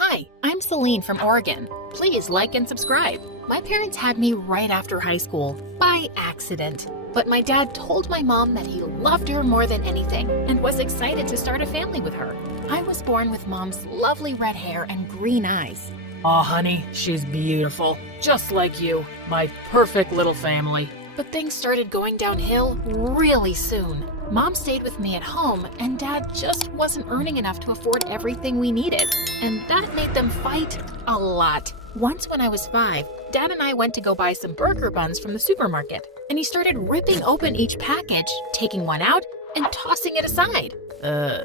Hi, I'm Celine from Oregon. Please like and subscribe. My parents had me right after high school, by accident. But my dad told my mom that he loved her more than anything and was excited to start a family with her. I was born with mom's lovely red hair and green eyes. Aw, honey, she's beautiful. Just like you. My perfect little family. But things started going downhill really soon. Mom stayed with me at home, and Dad just wasn't earning enough to afford everything we needed. And that made them fight a lot. Once when I was 5, Dad and I went to go buy some burger buns from the supermarket, and he started ripping open each package, taking one out, and tossing it aside.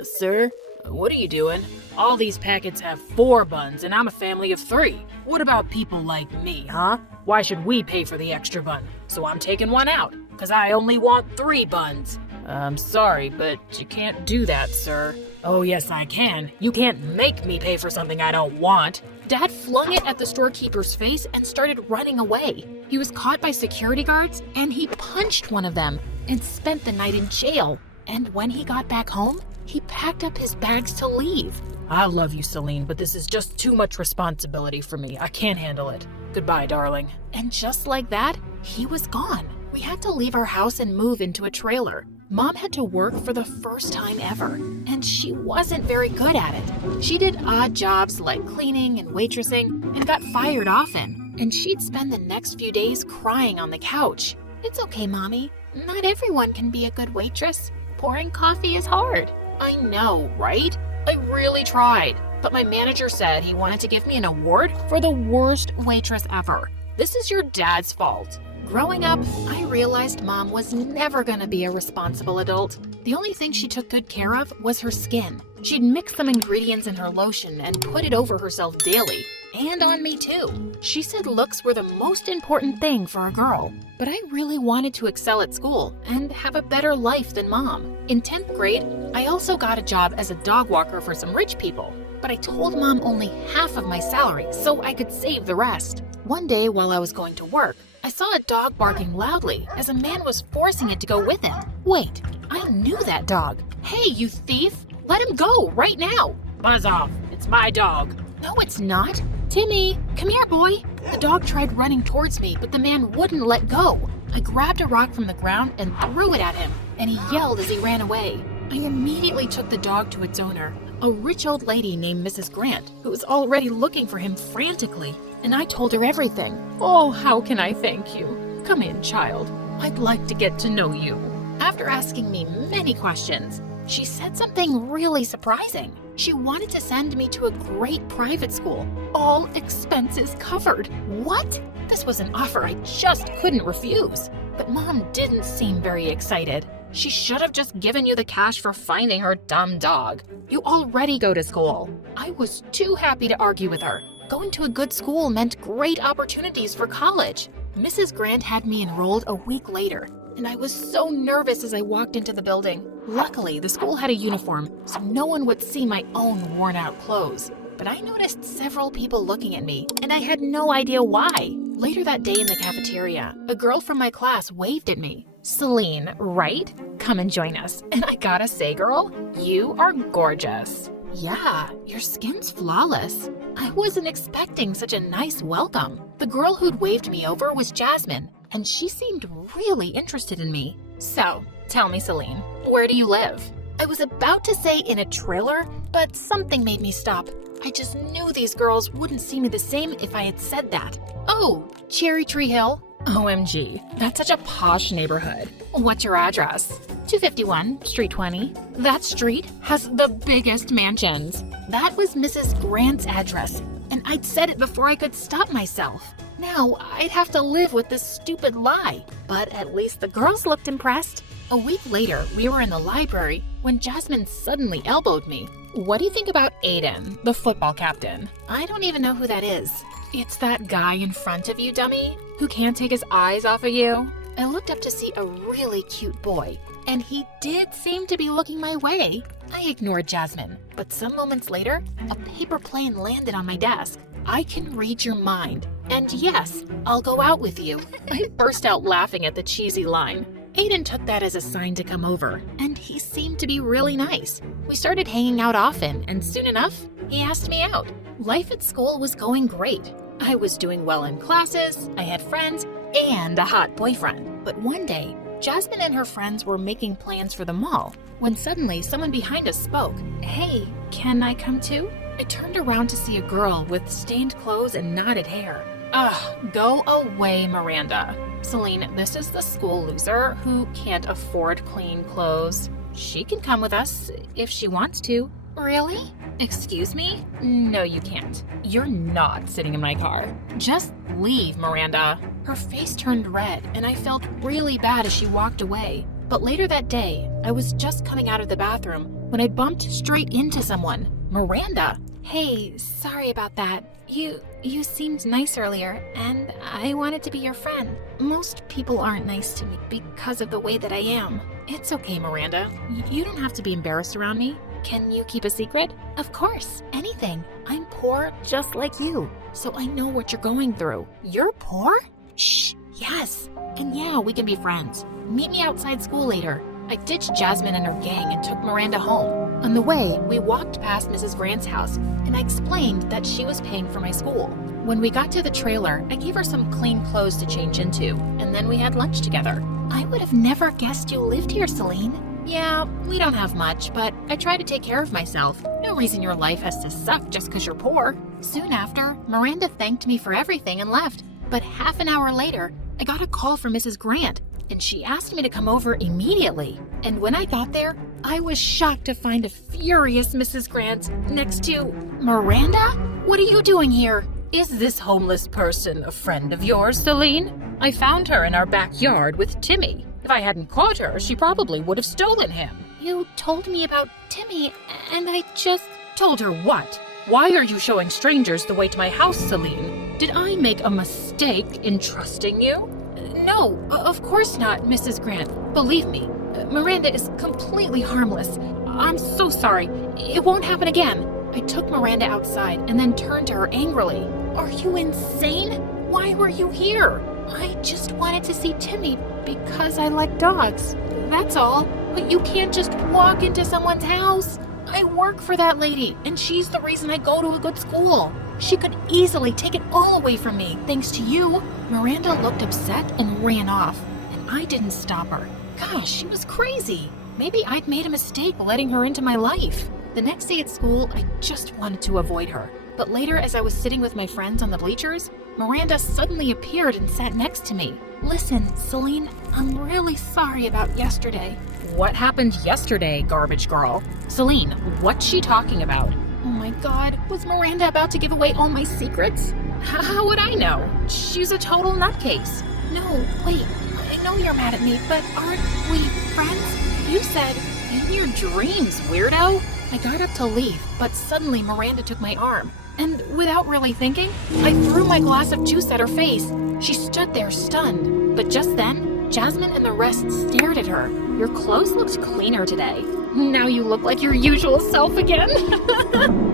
Sir? What are you doing? All these packets have 4 buns, and I'm a family of 3. What about people like me, huh? Why should we pay for the extra bun? So I'm taking one out, because I only want 3 buns. I'm sorry, but you can't do that, sir. Oh, yes, I can. You can't make me pay for something I don't want. Dad flung it at the storekeeper's face and started running away. He was caught by security guards, and he punched one of them and spent the night in jail. And when he got back home, he packed up his bags to leave. I love you, Celine, but this is just too much responsibility for me. I can't handle it. Goodbye, darling. And just like that, he was gone. We had to leave our house and move into a trailer. Mom had to work for the first time ever, and she wasn't very good at it. She did odd jobs like cleaning and waitressing and got fired often. And she'd spend the next few days crying on the couch. It's okay, Mommy. Not everyone can be a good waitress. Pouring coffee is hard. I know, right? I really tried. But my manager said he wanted to give me an award for the worst waitress ever. This is your dad's fault. Growing up, I realized Mom was never gonna be a responsible adult. The only thing she took good care of was her skin. She'd mix some ingredients in her lotion and put it over herself daily. And on me too. She said looks were the most important thing for a girl. But I really wanted to excel at school and have a better life than Mom. In 10th grade, I also got a job as a dog walker for some rich people. But I told Mom only half of my salary so I could save the rest. One day while I was going to work, I saw a dog barking loudly as a man was forcing it to go with him. Wait, I knew that dog. Hey, you thief! Let him go right now! Buzz off. It's my dog. No, it's not. Timmy, come here, boy. The dog tried running towards me, but the man wouldn't let go. I grabbed a rock from the ground and threw it at him, and he yelled as he ran away. I immediately took the dog to its owner, a rich old lady named Mrs. Grant, who was already looking for him frantically, and I told her everything. Oh, how can I thank you? Come in, child. I'd like to get to know you. After asking me many questions, she said something really surprising. She wanted to send me to a great private school, all expenses covered. What? This was an offer I just couldn't refuse. But Mom didn't seem very excited. She should have just given you the cash for finding her dumb dog. You already go to school. I was too happy to argue with her. Going to a good school meant great opportunities for college. Mrs. Grant had me enrolled a week later, and I was so nervous as I walked into the building. Luckily, the school had a uniform, so no one would see my own worn-out clothes. But I noticed several people looking at me, and I had no idea why. Later that day in the cafeteria, a girl from my class waved at me. Celine, right? Come and join us. And I gotta say, girl, you are gorgeous. Yeah, your skin's flawless. I wasn't expecting such a nice welcome. The girl who'd waved me over was Jasmine, and she seemed really interested in me. So, tell me, Celine, where do you live? I was about to say in a trailer, but something made me stop. I just knew these girls wouldn't see me the same if I had said that. Oh, Cherry Tree Hill? OMG, that's such a posh neighborhood. What's your address? 251, Street 20. That street has the biggest mansions. That was Mrs. Grant's address, and I'd said it before I could stop myself. Now I'd have to live with this stupid lie, but at least the girls looked impressed. A week later, we were in the library when Jasmine suddenly elbowed me. What do you think about Aiden, the football captain? I don't even know who that is. It's that guy in front of you, dummy, who can't take his eyes off of you. I looked up to see a really cute boy, and he did seem to be looking my way. I ignored Jasmine, but some moments later, a paper plane landed on my desk. I can read your mind, and yes, I'll go out with you. I burst out laughing at the cheesy line. Aiden took that as a sign to come over, and he seemed to be really nice. We started hanging out often, and soon enough, He asked me out. Life at school was going great. I was doing well in classes, I had friends, and a hot boyfriend. But one day, Jasmine and her friends were making plans for the mall when suddenly someone behind us spoke. Hey, can I come too? I turned around to see a girl with stained clothes and knotted hair. Ugh, go away, Miranda. Celine, this is the school loser who can't afford clean clothes. She can come with us if she wants to. Really? Excuse me? No, you can't. You're not sitting in my car. Just leave, Miranda. Her face turned red, and I felt really bad as she walked away. But later that day, I was just coming out of the bathroom when I bumped straight into someone. Miranda! Hey, sorry about that. You seemed nice earlier, and I wanted to be your friend. Most people aren't nice to me because of the way that I am. It's okay, Miranda. You don't have to be embarrassed around me. Can you keep a secret? Of course, anything. I'm poor just like you, so I know what you're going through. You're poor? Shh, yes. And yeah, we can be friends. Meet me outside school later. I ditched Jasmine and her gang and took Miranda home. On the way, we walked past Mrs. Grant's house, and I explained that she was paying for my school. When we got to the trailer, I gave her some clean clothes to change into, and then we had lunch together. I would have never guessed you lived here, Celine. Yeah, we don't have much, but I try to take care of myself. No reason your life has to suck just because you're poor. Soon after, Miranda thanked me for everything and left. But half an hour later, I got a call from Mrs. Grant, and she asked me to come over immediately. And when I got there, I was shocked to find a furious Mrs. Grant next to Miranda? What are you doing here? Is this homeless person a friend of yours, Celine? I found her in our backyard with Timmy. If I hadn't caught her, she probably would have stolen him. You told me about Timmy, and I just... Told her what? Why are you showing strangers the way to my house, Celine? Did I make a mistake in trusting you? No, of course not, Mrs. Grant. Believe me, Miranda is completely harmless. I'm so sorry. It won't happen again. I took Miranda outside and then turned to her angrily. Are you insane? Why were you here? I just wanted to see Timmy because I like dogs. That's all. But you can't just walk into someone's house. I work for that lady, and she's the reason I go to a good school. She could easily take it all away from me, thanks to you. Miranda looked upset and ran off, and I didn't stop her. Gosh, she was crazy. Maybe I'd made a mistake letting her into my life. The next day at school, I just wanted to avoid her. But later, as I was sitting with my friends on the bleachers, Miranda suddenly appeared and sat next to me. Listen, Celine, I'm really sorry about yesterday. What happened yesterday, garbage girl? Celine, what's she talking about? Oh my God, was Miranda about to give away all my secrets? How would I know? She's a total nutcase. No, wait, I know you're mad at me, but aren't we friends? You said, in your dreams, weirdo. I got up to leave, but suddenly Miranda took my arm. And without really thinking, I threw my glass of juice at her face. She stood there stunned. But just then, Jasmine and the rest stared at her. Your clothes looked cleaner today. Now you look like your usual self again.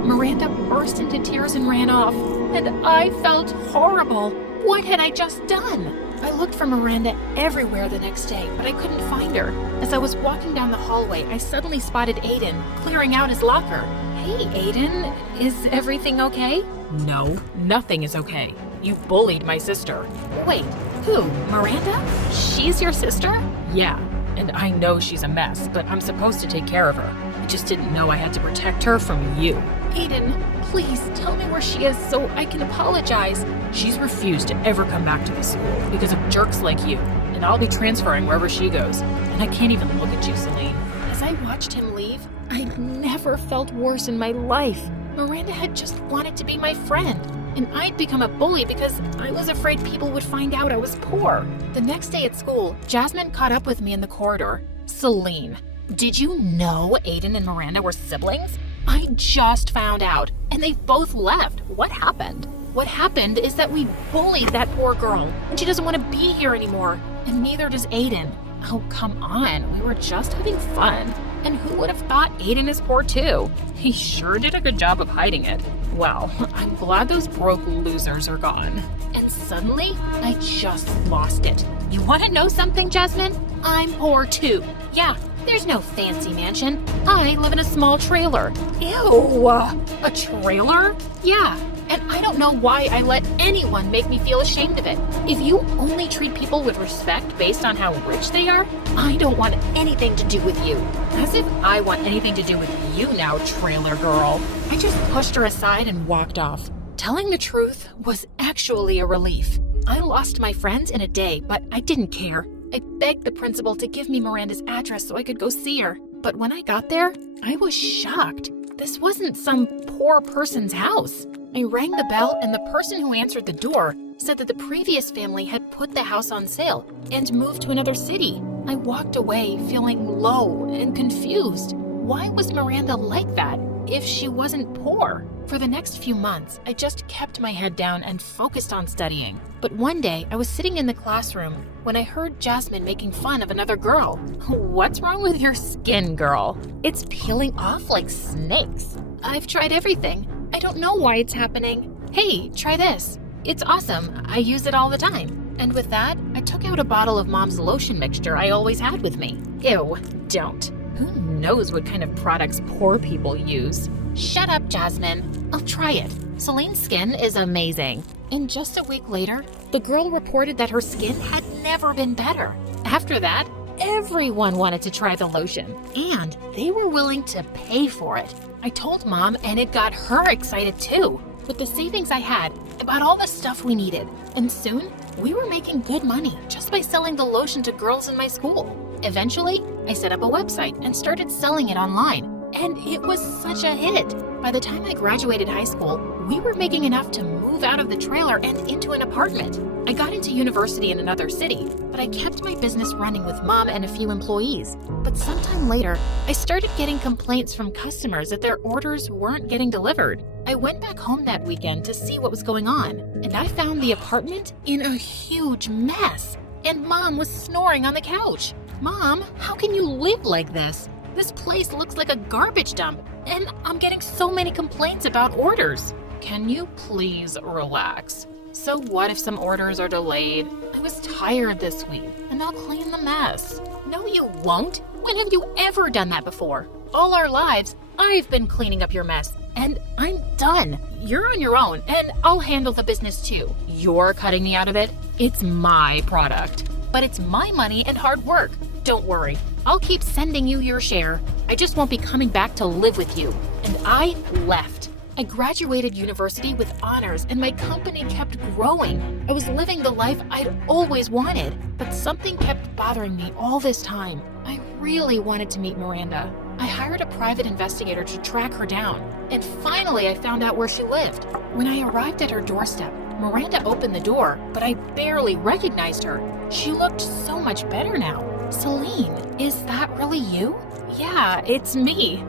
Miranda burst into tears and ran off. And I felt horrible. What had I just done? I looked for Miranda everywhere the next day, but I couldn't find her. As I was walking down the hallway, I suddenly spotted Aiden clearing out his locker. Hey, Aiden, is everything okay? No, nothing is okay. You bullied my sister. Wait, who? Miranda? She's your sister? Yeah, and I know she's a mess, but I'm supposed to take care of her. I just didn't know I had to protect her from you. Aiden, please tell me where she is so I can apologize. She's refused to ever come back to the school because of jerks like you, and I'll be transferring wherever she goes. And I can't even look at you, Celine. As I watched him leave, I'd never felt worse in my life. Miranda had just wanted to be my friend, and I'd become a bully because I was afraid people would find out I was poor. The next day at school, Jasmine caught up with me in the corridor. Celine, did you know Aiden and Miranda were siblings? I just found out, and they both left. What happened? What happened is that we bullied that poor girl, and she doesn't want to be here anymore, and neither does Aiden. Oh, come on, we were just having fun. And who would have thought Aiden is poor too? He sure did a good job of hiding it. Well, I'm glad those broke losers are gone. And suddenly, I just lost it. You want to know something, Jasmine? I'm poor too. Yeah, There's no fancy mansion. I live in a small trailer. Ew! A trailer? Yeah. And I don't know why I let anyone make me feel ashamed of it. If you only treat people with respect based on how rich they are, I don't want anything to do with you. As if I want anything to do with you now, trailer girl. I just pushed her aside and walked off. Telling the truth was actually a relief. I lost my friends in a day, but I didn't care. I begged the principal to give me Miranda's address so I could go see her. But when I got there, I was shocked. This wasn't some poor person's house. I rang the bell, and the person who answered the door said that the previous family had put the house on sale and moved to another city. I walked away feeling low and confused. Why was Miranda like that if she wasn't poor? For the next few months, I just kept my head down and focused on studying. But one day, I was sitting in the classroom when I heard Jasmine making fun of another girl. What's wrong with your skin, girl? It's peeling off like snakes. I've tried everything. I don't know why it's happening. Hey, try this. It's awesome. I use it all the time. And with that, I took out a bottle of Mom's lotion mixture I always had with me. Ew, don't. Who knows what kind of products poor people use? Shut up, Jasmine. I'll try it. Celine's skin is amazing. And just a week later, the girl reported that her skin had never been better. After that, everyone wanted to try the lotion, and they were willing to pay for it. I told Mom, and it got her excited too. With the savings I had, I bought all the stuff we needed, and soon we were making good money just by selling the lotion to girls in my school. Eventually, I set up a website and started selling it online. And it was such a hit. By the time I graduated high school, we were making enough to move out of the trailer and into an apartment. I got into university in another city, but I kept my business running with Mom and a few employees. But sometime later, I started getting complaints from customers that their orders weren't getting delivered. I went back home that weekend to see what was going on, and I found the apartment in a huge mess. And Mom was snoring on the couch. Mom, how can you live like this? This place looks like a garbage dump, and I'm getting so many complaints about orders. Can you please relax? So what if some orders are delayed? I was tired this week, and I'll clean the mess. No, you won't. When have you ever done that before? All our lives, I've been cleaning up your mess, and I'm done. You're on your own, and I'll handle the business too. You're cutting me out of it? It's my product. But it's my money and hard work. Don't worry. I'll keep sending you your share. I just won't be coming back to live with you. And I left. I graduated university with honors, and my company kept growing. I was living the life I'd always wanted, but something kept bothering me all this time. I really wanted to meet Miranda. I hired a private investigator to track her down, and finally I found out where she lived. When I arrived at her doorstep, Miranda opened the door, but I barely recognized her. She looked so much better now. Celine, is that really you? Yeah, it's me.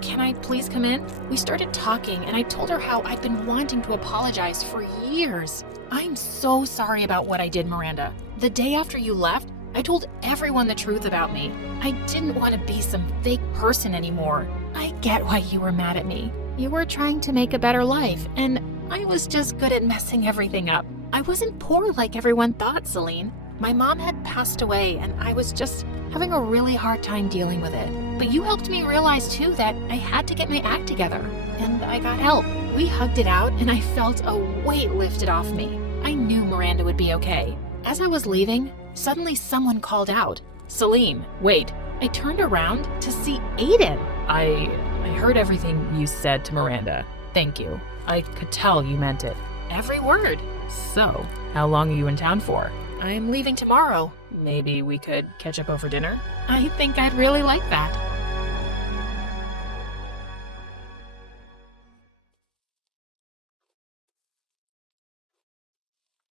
Can I please come in? We started talking, and I told her how I'd been wanting to apologize for years. I'm so sorry about what I did, Miranda. The day after you left, I told everyone the truth about me. I didn't want to be some fake person anymore. I get why you were mad at me. You were trying to make a better life, and I was just good at messing everything up. I wasn't poor like everyone thought, Celine. My mom had passed away, and I was just having a really hard time dealing with it. But you helped me realize too that I had to get my act together, and I got help. We hugged it out, and I felt a weight lifted off me. I knew Miranda would be okay. As I was leaving, suddenly someone called out, "Celine, wait." I turned around to see Aiden. I heard everything you said to Miranda. Thank you. I could tell you meant it. Every word. So, how long are you in town for? I'm leaving tomorrow. Maybe we could catch up over dinner? I think I'd really like that.